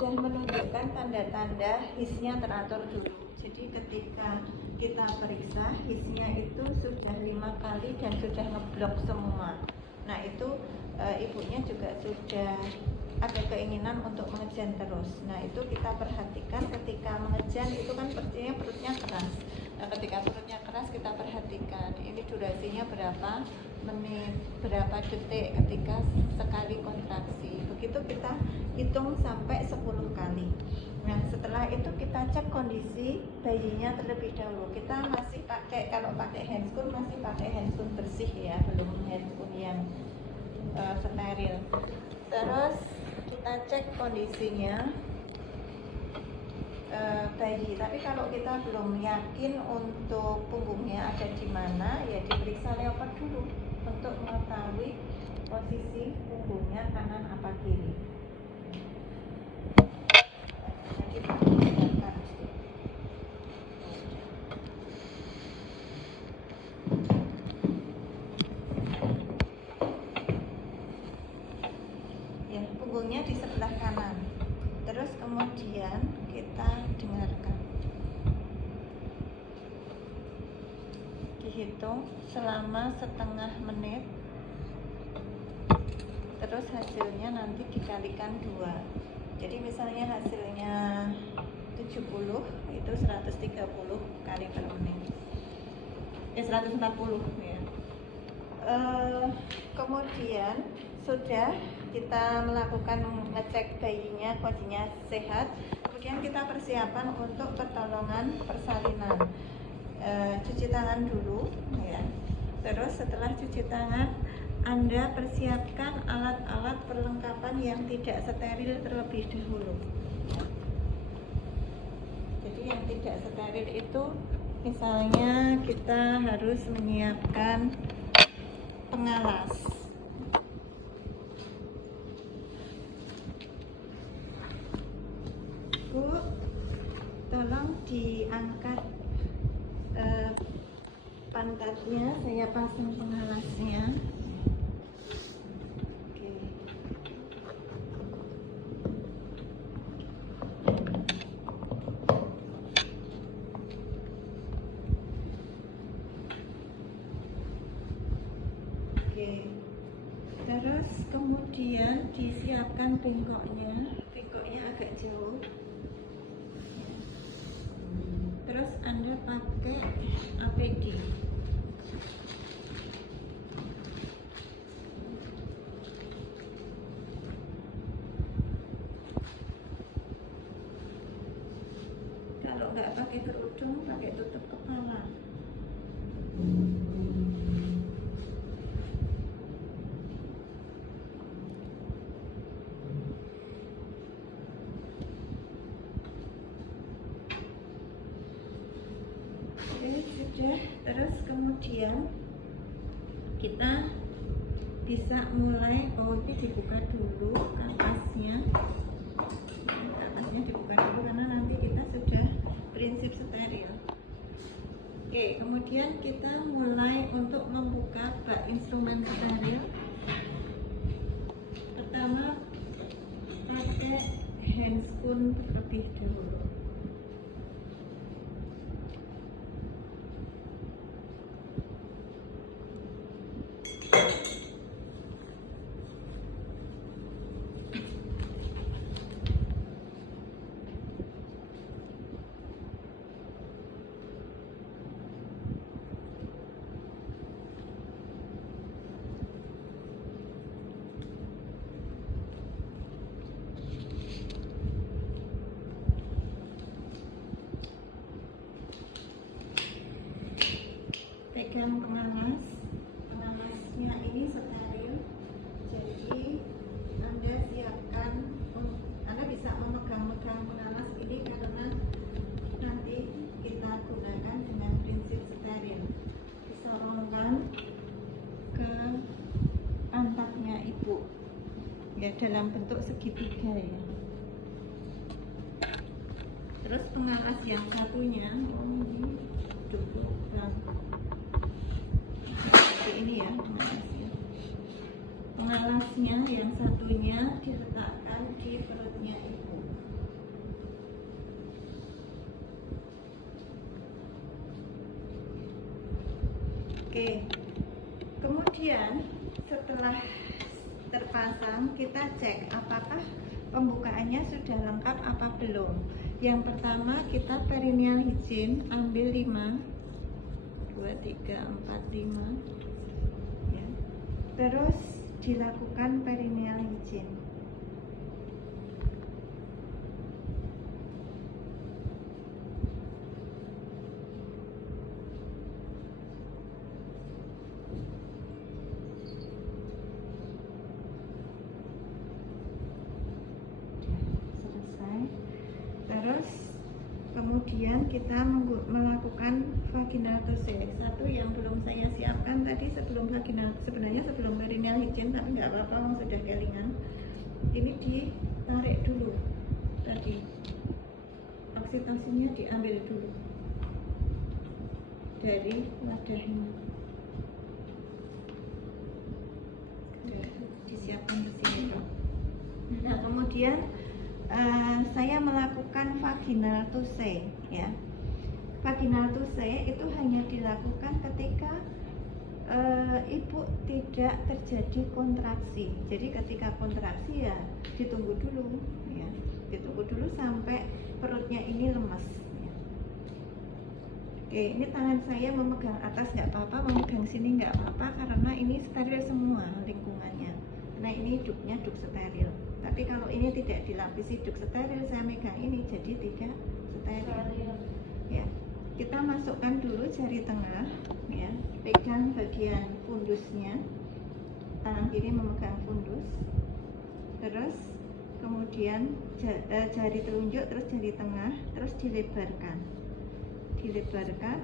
sudah menunjukkan tanda-tanda hisnya teratur dulu. Jadi ketika kita periksa hisnya itu sudah 5 kali dan sudah ngeblok semua. Nah itu ibunya juga sudah ada keinginan untuk mengejan terus. Nah itu kita perhatikan ketika mengejan itu kan perutnya keras. Nah ketika perutnya keras kita perhatikan ini durasinya berapa menit, berapa detik ketika sekali kontraksi. Begitu kita hitung sampai 10 kali. Nah setelah itu kita cek kondisi bayinya terlebih dahulu. Kita masih pakai, kalau pakai handscoon masih pakai handscoon bersih ya, belum handscoon yang steril. Terus kita cek kondisinya bayi. Tapi kalau kita belum yakin untuk punggungnya ada di mana, ya diperiksa leopard dulu untuk mengetahui posisi punggungnya kanan apa kiri. Ya, punggungnya di sebelah kanan. Terus kemudian kita dengarkan. Dihitung selama setengah menit. Terus hasilnya nanti dikalikan 2. Jadi misalnya hasilnya 70 itu 130 kali per menit. 140 ya. Kemudian sudah kita melakukan ngecek bayinya kondisinya sehat. Kemudian kita persiapan untuk pertolongan persalinan. Cuci tangan dulu ya. Terus setelah cuci tangan Anda persiapkan alat-alat perlengkapan yang tidak steril terlebih dahulu. Jadi yang tidak steril itu misalnya kita harus menyiapkan pengalas. Bu, tolong diangkat pantatnya, saya pasang pengalasnya. Terus kemudian disiapkan bengkoknya agak jauh. Terus Anda pakai APD. Kalau nggak pakai kerudung, pakai tutup kepala. Sudah, terus kemudian kita bisa mulai, ini dibuka dulu atasnya dibuka dulu karena nanti kita sudah prinsip steril. Oke, kemudian kita mulai untuk membuka bak instrumen steril. Pertama pakai handscoon terlebih dahulu. Pegang pengalasnya ini steril, jadi Anda siapkan, Anda bisa memegang-megang pengalas ini karena nanti kita gunakan dengan prinsip steril. Disorongkan ke pantatnya ibu ya, dalam bentuk segitiga ya. Terus pengalas yang satunya ini dudukkan ini ya, pengalasnya yang satunya diletakkan di perutnya ibu. Oke, kemudian setelah terpasang kita cek apakah pembukaannya sudah lengkap apa belum. Yang pertama kita perineal hygiene, ambil 5 2, 3, 4, 5 ya. Terus dilakukan perineal hygiene. Terus kemudian kita melakukan vaginal tusuk. Satu yang belum saya siapkan tadi sebelum vaginal, sebenarnya sebelum perineal hygiene, tapi nggak apa-apa, orang sudah kelingan. Ini ditarik dulu tadi, oksitasinya diambil dulu dari wadahnya. Disiapkan ke sini. Nah kemudian saya melakukan vaginal tusuk ya. Vaginal tusuk itu hanya dilakukan ketika ibu tidak terjadi kontraksi. Jadi ketika kontraksi ya ditunggu dulu ya, ditunggu dulu sampai perutnya ini lemas ya. Oke, ini tangan saya memegang atas nggak apa-apa, memegang sini nggak apa-apa, karena ini steril semua lingkungannya. Nah ini duknya duk steril. Tapi kalau ini tidak dilapisi duk steril, saya megang ini jadi tidak steril. Ya, kita masukkan dulu jari tengah, ya, pegang bagian fundusnya, tangan kiri memegang fundus, terus kemudian jari telunjuk, terus jari tengah, terus dilebarkan.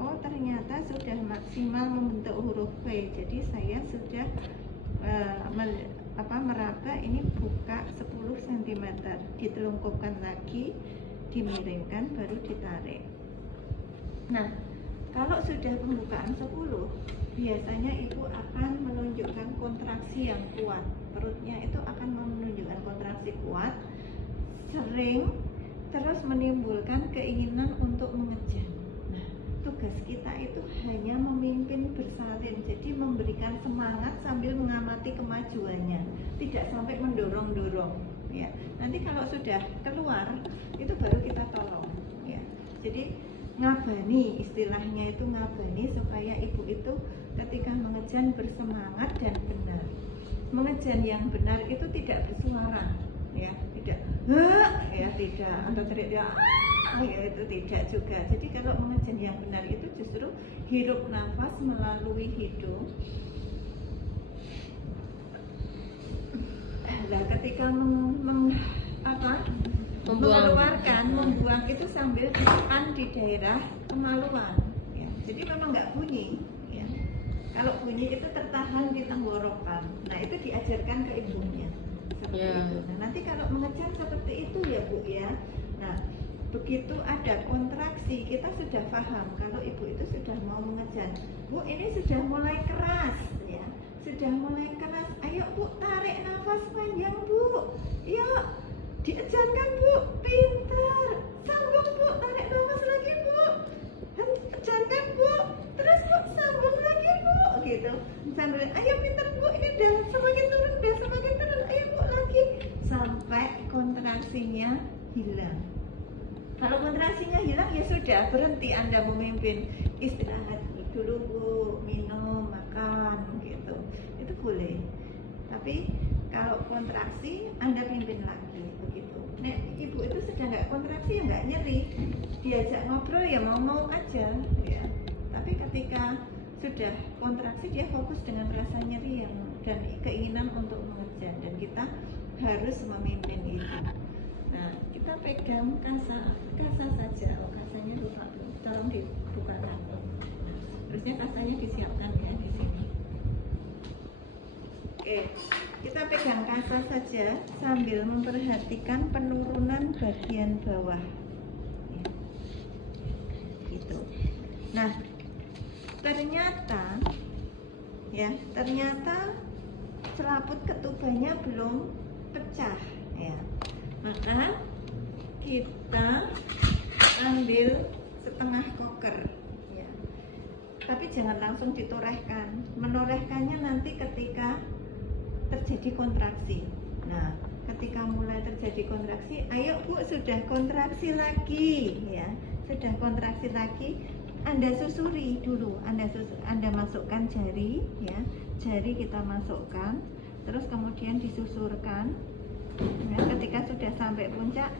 Oh ternyata sudah maksimal membentuk huruf V, jadi saya sudah meraba ini buka 10 cm, ditelungkupkan lagi, dimiringkan, baru ditarik. Nah kalau sudah pembukaan 10, biasanya ibu akan menunjukkan kontraksi yang kuat, perutnya itu akan menunjukkan kontraksi kuat, sering, terus menimbulkan keinginan untuk mengejar. Tugas kita itu hanya memimpin bersalin, jadi memberikan semangat sambil mengamati kemajuannya, tidak sampai mendorong-dorong ya. Nanti kalau sudah keluar itu baru kita tolong ya. Jadi ngabani, istilahnya itu ngabani, supaya ibu itu ketika mengejan bersemangat dan benar. Mengejan yang benar itu tidak bersuara ya, tidak ya, tidak, atau teriak ya, itu tidak juga. Jadi kalau mengejan yang benar itu justru hirup nafas melalui hidung. Nah, ketika membuang itu sambil tekan di daerah kemaluan ya. Jadi memang nggak bunyi ya. Kalau bunyi itu tertahan di tenggorokan. Nah itu diajarkan ke ibunya seperti itu. Nah nanti kalau mengejan seperti itu ya Bu ya. Nah begitu ada kontraksi, kita sudah paham kalau ibu itu sudah mau mengejan. Bu, ini sudah mulai keras ya, sudah mulai keras. Ayo Bu, tarik nafas panjang Bu. Yuk, diejankan Bu, pintar. Sambung Bu, tarik nafas lagi Bu. Ejankan Bu, terus Bu, sambung lagi Bu. Gitu. Sambil, ayo pintar Bu, ini udah semakin turun, ayo Bu lagi. Sampai kontraksinya hilang. Kalau kontraksinya hilang ya sudah, berhenti Anda memimpin, istirahat dulu Bu, minum, makan gitu, itu boleh. Tapi kalau kontraksi Anda pimpin lagi begitu. Nah ibu itu sudah nggak kontraksi ya nggak nyeri, diajak ngobrol ya mau aja ya. Tapi ketika sudah kontraksi dia fokus dengan rasa nyeri dan keinginan untuk mengejar, dan kita harus memimpin itu. Nah, kita pegang kasa saja. Oh, kasanya lupa, tolong dibukakan. Terusnya kasanya disiapkan ya di sini. Oke, kita pegang kasa saja sambil memperhatikan penurunan bagian bawah. Gitu. Nah, ternyata selaput ketubanya belum pecah ya. Maka kita ambil setengah koker ya. Tapi jangan langsung ditorehkan. Menorehkannya nanti ketika terjadi kontraksi. Nah, ketika mulai terjadi kontraksi, ayo Bu, sudah kontraksi lagi ya. Sudah kontraksi lagi, Anda susuri dulu. Anda masukkan jari ya. Jari kita masukkan, terus kemudian disusurkan. Ya, ketika sudah sampai puncak